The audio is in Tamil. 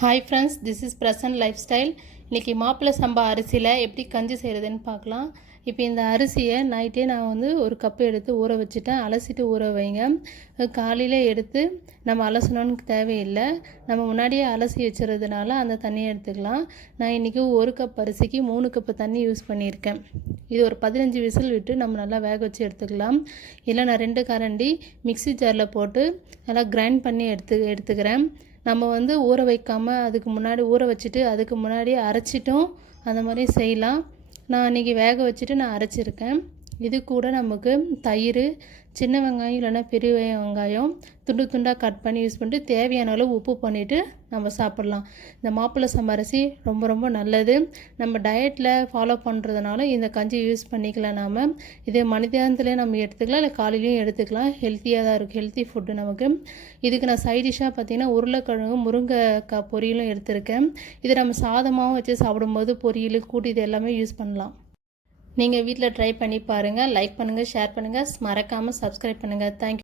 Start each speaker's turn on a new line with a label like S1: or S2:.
S1: Hi friends this is present lifestyle இன்றைக்கி மாப்பிள்ளை சம்பா அரிசியில் எப்படி கஞ்சி செய்கிறதுன்னு பார்க்கலாம். இப்போ இந்த அரிசியை நைட்டே நான் வந்து ஒரு கப்பு எடுத்து ஊற வச்சுட்டேன். அலசிட்டு ஊற வைங்க. காலையில் எடுத்து நம்ம அலசணும்னு தேவையில்லை. நம்ம முன்னாடியே அலசி வச்சுறதுனால அந்த தண்ணியை எடுத்துக்கலாம். நான் இன்றைக்கி ஒரு கப் அரிசிக்கு மூணு கப்பு தண்ணி யூஸ் பண்ணியிருக்கேன். இது ஒரு பதினஞ்சு விசில் விட்டு நம்ம நல்லா வேக வச்சு எடுத்துக்கலாம். இல்லை நான் ரெண்டு கரண்டி மிக்ஸி ஜாரில் போட்டு நல்லா கிரைண்ட் பண்ணி எடுத்து எடுத்துக்கிறேன். நம்ம வந்து ஊற வைக்காமல் அதுக்கு முன்னாடி ஊற வச்சுட்டு அதுக்கு முன்னாடி அரைச்சிட்டும் அந்த மாதிரி செய்யலாம். நான் இன்றைக்கி வேக வச்சுட்டு நான் அரைச்சிருக்கேன். இது கூட நமக்கு தயிர் சின்ன வெங்காயம் இல்லைன்னா பெரிய வெங்காயம் துண்டு துண்டாக கட் பண்ணி யூஸ் பண்ணிட்டு தேவையான அளவு உப்பு பண்ணிவிட்டு நம்ம சாப்பிட்லாம். இந்த மாப்பிள்ளை சம்பரிசி ரொம்ப ரொம்ப நல்லது. நம்ம டயட்டில் ஃபாலோ பண்ணுறதுனால இந்த கஞ்சி யூஸ் பண்ணிக்கலாம் நாம். இதே மனிதானத்துலேயே நம்ம எடுத்துக்கலாம் இல்லை காலையிலையும் எடுத்துக்கலாம். ஹெல்த்தியாக தான் இருக்கும் ஹெல்த்தி ஃபுட்டு நமக்கு. இதுக்கு நான் சைட் டிஷ்ஷாக பார்த்தீங்கன்னா உருளைக்கிழங்கு முருங்கைக்காய் பொரியலும் எடுத்திருக்கேன். இது நம்ம சாதமாகவும் வச்சு சாப்பிடும்போது பொரியல் கூட்டு இது எல்லாமே யூஸ் பண்ணலாம். நீங்கள் வீட்டில் ட்ரை பண்ணி பாருங்கள் லைக் பண்ணுங்கள் ஷேர் பண்ணுங்கள் மறக்காமல் சப்ஸ்கிரைப் பண்ணுங்கள் தேங்க்யூ